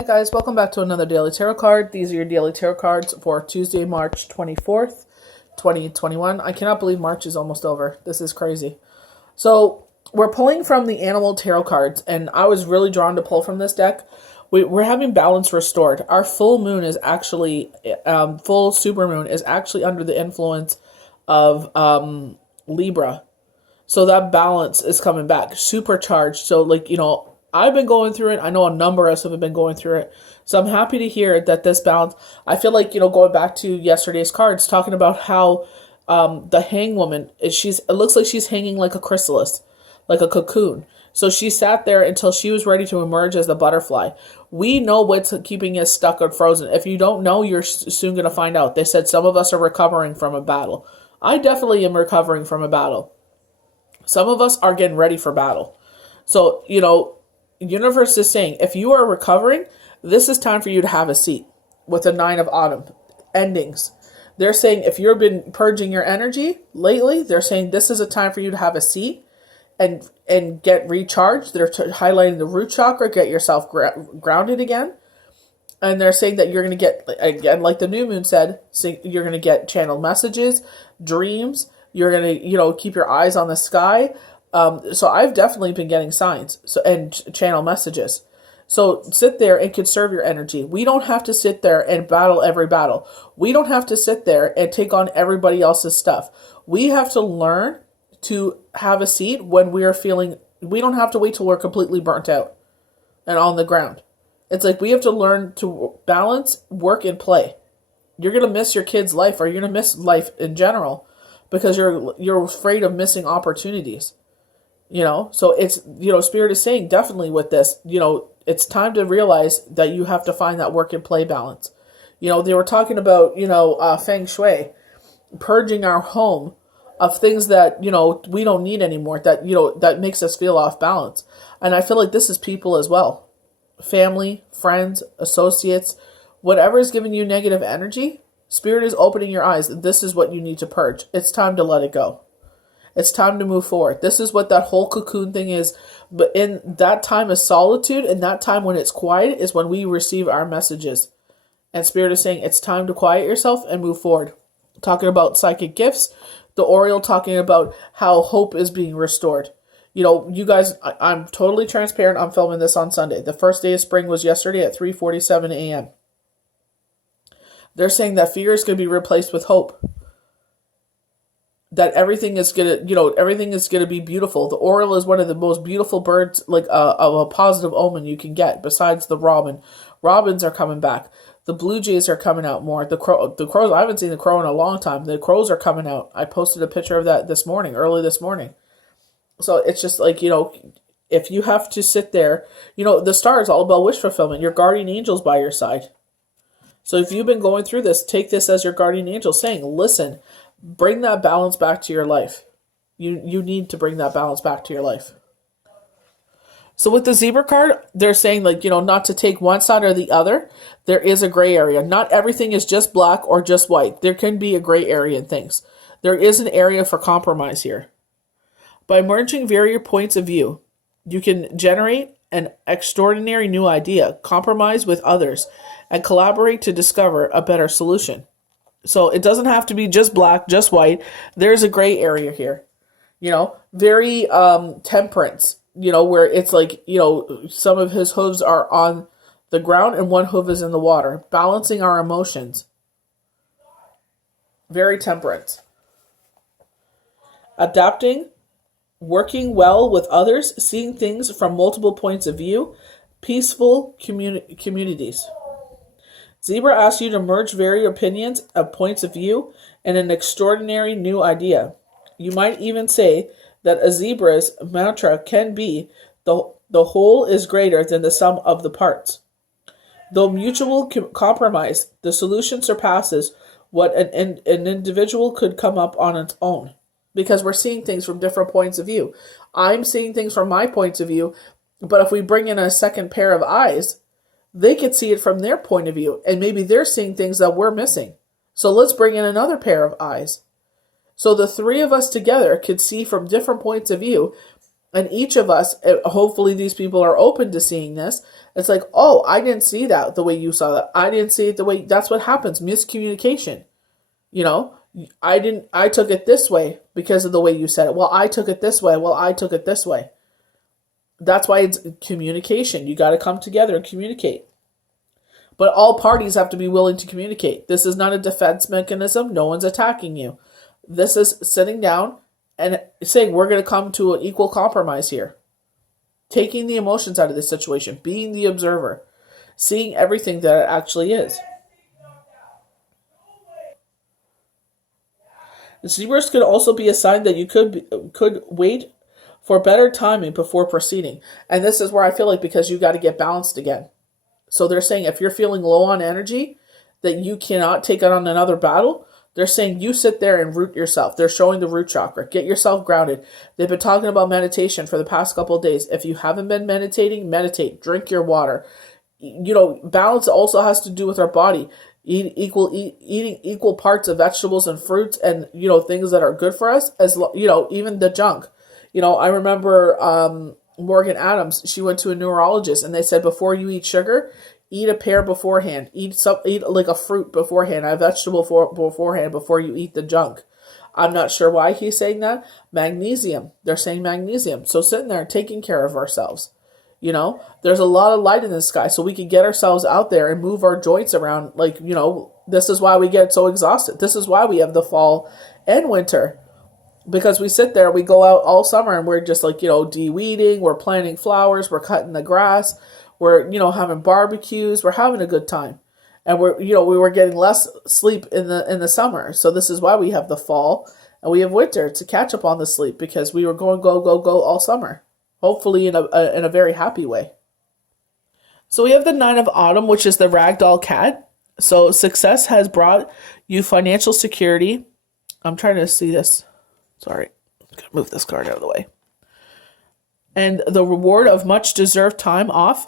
Hi guys, welcome back to another Daily Tarot card. These are your Daily Tarot cards for Tuesday, March 24th, 2021. I cannot believe March is almost over. This is crazy. So, we're pulling from the Animal Tarot cards, and I was really drawn to pull from this deck. We're having balance restored. Our full moon is actually, full supermoon is actually under the influence of Libra. So that balance is coming back, supercharged. So, I've been going through it. I know a number of us have been going through it. So I'm happy to hear that this balance, I feel like, going back to yesterday's cards, talking about how the hang woman, it looks like she's hanging like a chrysalis, like a cocoon. So she sat there until she was ready to emerge as the butterfly. We know what's keeping us stuck or frozen. If you don't know, you're soon going to find out. They said some of us are recovering from a battle. I definitely am recovering from a battle. Some of us are getting ready for battle. So, universe is saying, if you are recovering, this is time for you to have a seat with the Nine of Autumn endings. They're saying if you've been purging your energy lately, they're saying this is a time for you to have a seat and get recharged. They're highlighting the root chakra, get yourself grounded again. And they're saying that you're going to get, again, like the new moon said, you're going to get channeled messages, dreams. You're going to, keep your eyes on the sky. So I've definitely been getting signs and channel messages. So sit there and conserve your energy. We don't have to sit there and battle every battle. We don't have to sit there and take on everybody else's stuff. We have to learn to have a seat when we are feeling, we don't have to wait till we're completely burnt out and on the ground. It's like we have to learn to balance work and play. You're going to miss your kid's life, or you're going to miss life in general because you're afraid of missing opportunities. So it's, Spirit is saying definitely with this, it's time to realize that you have to find that work and play balance. They were talking about, feng shui, purging our home of things that, we don't need anymore, that, that makes us feel off balance. And I feel like this is people as well. Family, friends, associates, whatever is giving you negative energy, Spirit is opening your eyes. This is what you need to purge. It's time to let it go. It's time to move forward. This is what that whole cocoon thing is. But in that time of solitude, and that time when it's quiet, is when we receive our messages. And Spirit is saying it's time to quiet yourself and move forward. Talking about psychic gifts, the Oriole talking about how hope is being restored. You guys, I'm totally transparent. I'm filming this on Sunday. The first day of spring was yesterday at 3:47 a.m. They're saying that fear is going to be replaced with hope. That everything is gonna be beautiful. The Oriole is one of the most beautiful birds, of a positive omen you can get. Besides the robin, robins are coming back. The blue jays are coming out more. The crows. I haven't seen the crow in a long time. The crows are coming out. I posted a picture of that early this morning. So it's just if you have to sit there, the star is all about wish fulfillment. Your guardian angel's by your side. So if you've been going through this, take this as your guardian angel saying, listen, bring that balance back to your life. You need to bring that balance back to your life. So with the zebra card, they're saying not to take one side or the other. There is a gray area. Not everything is just black or just white. There can be a gray area in things. There is an area for compromise here. By merging various points of view, you can generate an extraordinary new idea, compromise with others, and collaborate to discover a better solution. So it doesn't have to be just black, just white. There's a gray area here. Very temperance, where it's some of his hooves are on the ground and one hoof is in the water, balancing our emotions. Very temperance. Adapting, working well with others, seeing things from multiple points of view, peaceful communities. Zebra asks you to merge various opinions of points of view and an extraordinary new idea. You might even say that a zebra's mantra can be, the whole is greater than the sum of the parts. Though mutual compromise, the solution surpasses what an individual could come up on its own. Because we're seeing things from different points of view. I'm seeing things from my points of view, but if we bring in a second pair of eyes, they could see it from their point of view, and maybe they're seeing things that we're missing. So let's bring in another pair of eyes. So the three of us together could see from different points of view And each of us, hopefully these people are open to seeing this. It's like, oh, I didn't see that the way you saw that. I didn't see it the way, that's what happens. Miscommunication. You know, I took it this way because of the way you said it. Well, I took it this way. Well, I took it this way. That's why it's communication. You got to come together and communicate. But all parties have to be willing to communicate. This is not a defense mechanism. No one's attacking you. This is sitting down and saying, we're going to come to an equal compromise here. Taking the emotions out of this situation, being the observer, seeing everything that it actually is. Zebras could also be a sign that you could wait for better timing before proceeding. And this is where I feel like, because you got to get balanced again. So they're saying if you're feeling low on energy, that you cannot take on another battle, they're saying you sit there and root yourself. They're showing the root chakra. Get yourself grounded. They've been talking about meditation for the past couple of days. If you haven't been meditating, meditate. Drink your water. You know, balance also has to do with our body. Eating equal parts of vegetables and fruits and, you know, things that are good for us, as you know, even the junk. You know, I remember Morgan Adams, she went to a neurologist and they said, before you eat sugar, eat a pear beforehand. Eat like a fruit beforehand, a vegetable beforehand before you eat the junk. I'm not sure why he's saying that. Magnesium. They're saying magnesium. So sitting there taking care of ourselves. You know, there's a lot of light in the sky, so we can get ourselves out there and move our joints around. Like, you know, this is why we get so exhausted. This is why we have the fall and winter. Because we sit there, we go out all summer and we're just like, you know, de-weeding, we're planting flowers, we're cutting the grass, we're, you know, having barbecues, we're having a good time. And we're, you know, we were getting less sleep in the summer. So this is why we have the fall and we have winter to catch up on the sleep, because we were going go all summer. Hopefully in a very happy way. So we have the 9 of Autumn, which is the ragdoll cat. So success has brought you financial security. I'm trying to see this. Sorry. I'm going to move this card out of the way. And the reward of much deserved time off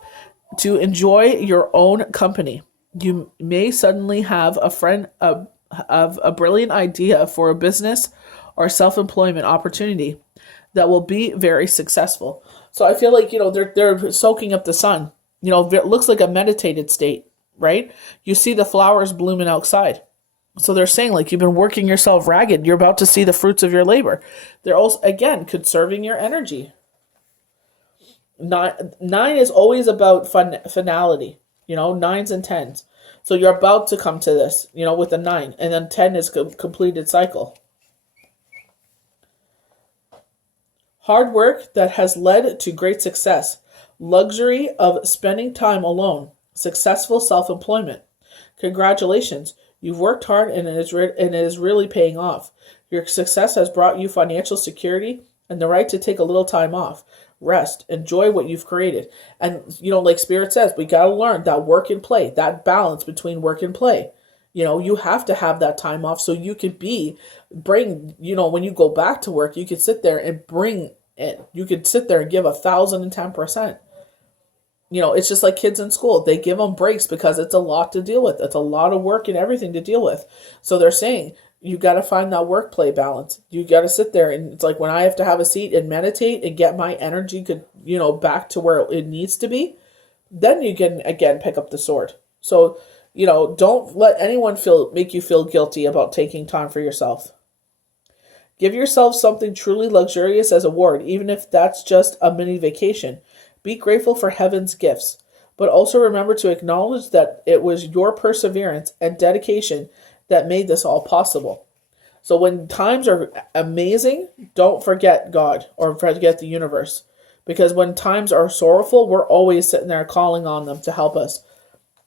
to enjoy your own company. You may suddenly have a brilliant idea for a business or self-employment opportunity that will be very successful. So I feel like, you know, they're soaking up the sun. You know, it looks like a meditated state, right? You see the flowers blooming outside. So they're saying, like, you've been working yourself ragged. You're about to see the fruits of your labor. They're also, again, conserving your energy. 9 is always about finality, you know, 9s and 10s. So you're about to come to this, you know, with a 9. And then 10 is completed cycle. Hard work that has led to great success. Luxury of spending time alone. Successful self-employment. Congratulations. You've worked hard and it is really paying off. Your success has brought you financial security and the right to take a little time off. Rest. Enjoy what you've created. And, you know, like Spirit says, we got to learn that work and play, that balance between work and play. You know, you have to have that time off so you can bring, you know, when you go back to work, you can sit there and bring it. You could sit there and give 1,010%. You know, it's just like kids in school. They give them breaks because it's a lot to deal with. It's a lot of work and everything to deal with. So they're saying, you got to find that work-play balance. You got to sit there and it's like when I have to have a seat and meditate and get my energy, you know, back to where it needs to be, then you can, again, pick up the sword. So, you know, don't let anyone make you feel guilty about taking time for yourself. Give yourself something truly luxurious as a reward, even if that's just a mini vacation. Be grateful for heaven's gifts, but also remember to acknowledge that it was your perseverance and dedication that made this all possible. So when times are amazing, don't forget God or forget the universe. Because when times are sorrowful, we're always sitting there calling on them to help us.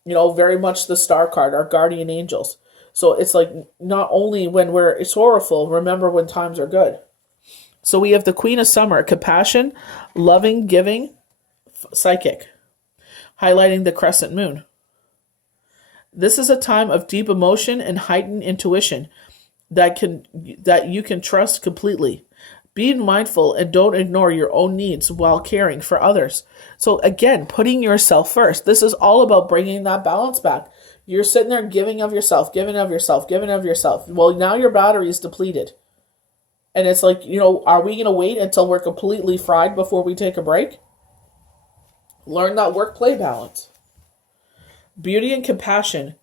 You know, very much the star card, our guardian angels. So it's like not only when we're sorrowful, remember when times are good. So we have the Queen of Summer, compassion, loving, giving, psychic, highlighting the crescent moon. This is a time of deep emotion and heightened intuition that you can trust completely. Be mindful and don't ignore your own needs while caring for others. So again, putting yourself first. This is all about bringing that balance back. You're sitting there giving of yourself, giving of yourself, giving of yourself. Well, now your battery is depleted. And it's like, are we going to wait until we're completely fried before we take a break? Learn that work-play balance. Beauty and compassion,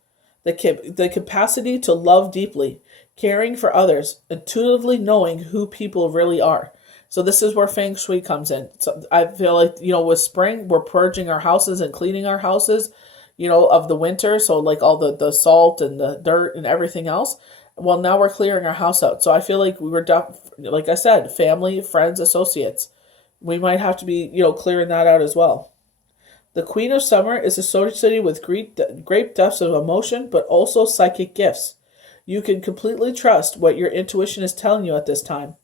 the capacity to love deeply, caring for others, intuitively knowing who people really are. So this is where Feng Shui comes in. So I feel like, with spring, we're purging our houses and cleaning our houses, of the winter. So like all the salt and the dirt and everything else. Well, now we're clearing our house out. So I feel like we were, like I said, family, friends, associates. We might have to be, clearing that out as well. The Queen of Summer is associated with great depths of emotion, but also psychic gifts. You can completely trust what your intuition is telling you at this time.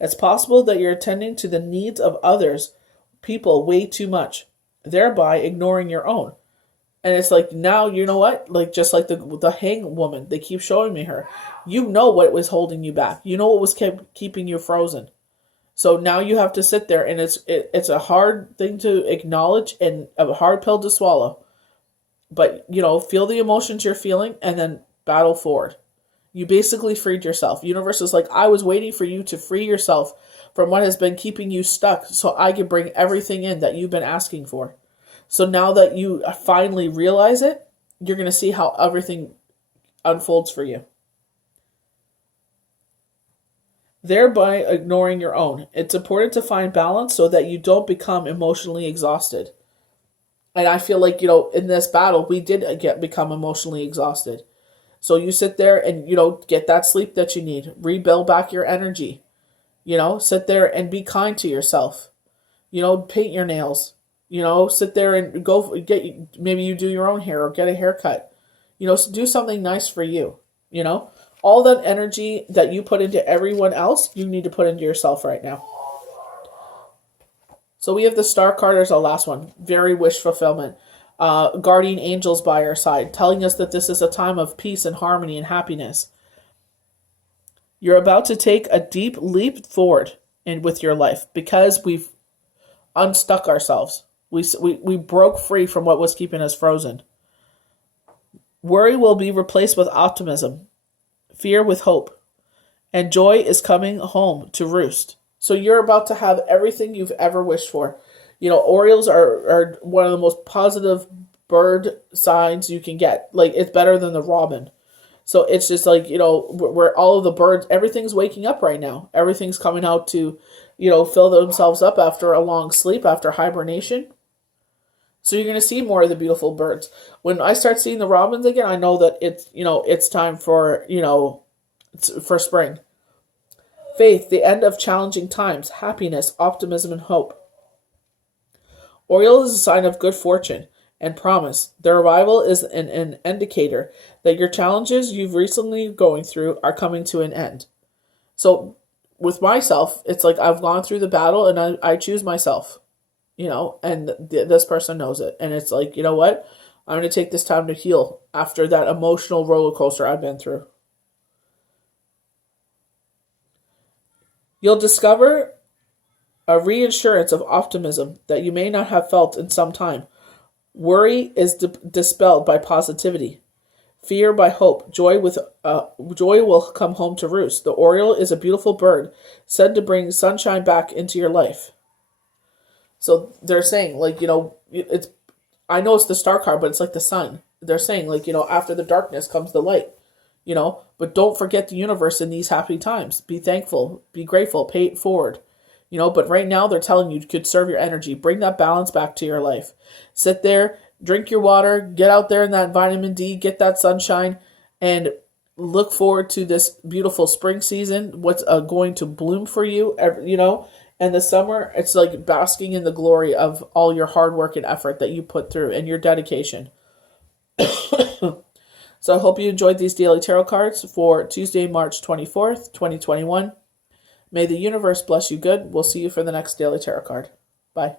It's possible that you're attending to the needs of others, people, way too much, thereby ignoring your own. And it's like, now, you know what? Like, just like the hang woman, they keep showing me her. You know what was holding you back. You know what was keeping you frozen. So now you have to sit there, and it's a hard thing to acknowledge and a hard pill to swallow. But, feel the emotions you're feeling and then battle forward. You basically freed yourself. Universe is like, I was waiting for you to free yourself from what has been keeping you stuck so I can bring everything in that you've been asking for. So now that you finally realize it, you're going to see how everything unfolds for you. Thereby ignoring your own. It's important to find balance so that you don't become emotionally exhausted. And I feel like, in this battle, we did become emotionally exhausted. So you sit there and, get that sleep that you need. Rebuild back your energy. Sit there and be kind to yourself. Paint your nails. Sit there and maybe you do your own hair or get a haircut. Do something nice for you. All that energy that you put into everyone else, you need to put into yourself right now. So we have the Star card as our last one. Very wish fulfillment. Guardian angels by our side, telling us that this is a time of peace and harmony and happiness. You're about to take a deep leap forward with your life because we've unstuck ourselves. We broke free from what was keeping us frozen. Worry will be replaced with optimism, fear with hope, and joy is coming home to roost. So you're about to have everything you've ever wished for. Orioles are one of the most positive bird signs you can get. Like, it's better than the robin. So it's just like, where all of the birds, everything's waking up right now. Everything's coming out to, fill themselves up after a long sleep, after hibernation. So you're going to see more of the beautiful birds. When I start seeing the robins again, I know that it's time for, for spring. Faith, the end of challenging times, happiness, optimism, and hope. Oriole is a sign of good fortune and promise. Their arrival is an indicator that your challenges you've recently going through are coming to an end. So with myself, it's like I've gone through the battle and I choose myself, and this person knows it. And it's like, you know what? I'm going to take this time to heal after that emotional roller coaster I've been through. You'll discover a reassurance of optimism that you may not have felt in some time. Worry is dispelled by positivity. Fear by hope. Joy will come home to roost. The oriole is a beautiful bird, said to bring sunshine back into your life. So they're saying, it's. I know it's the star card, but it's like the sun. They're saying, after the darkness comes the light. But don't forget the universe in these happy times. Be thankful, be grateful, pay it forward. But right now they're telling you to conserve your energy. Bring that balance back to your life. Sit there, drink your water, get out there in that vitamin D, get that sunshine, and look forward to this beautiful spring season. What's going to bloom for you, and the summer, it's like basking in the glory of all your hard work and effort that you put through and your dedication. So I hope you enjoyed these daily tarot cards for Tuesday, March 24th, 2021. May the universe bless you good. We'll see you for the next daily tarot card. Bye.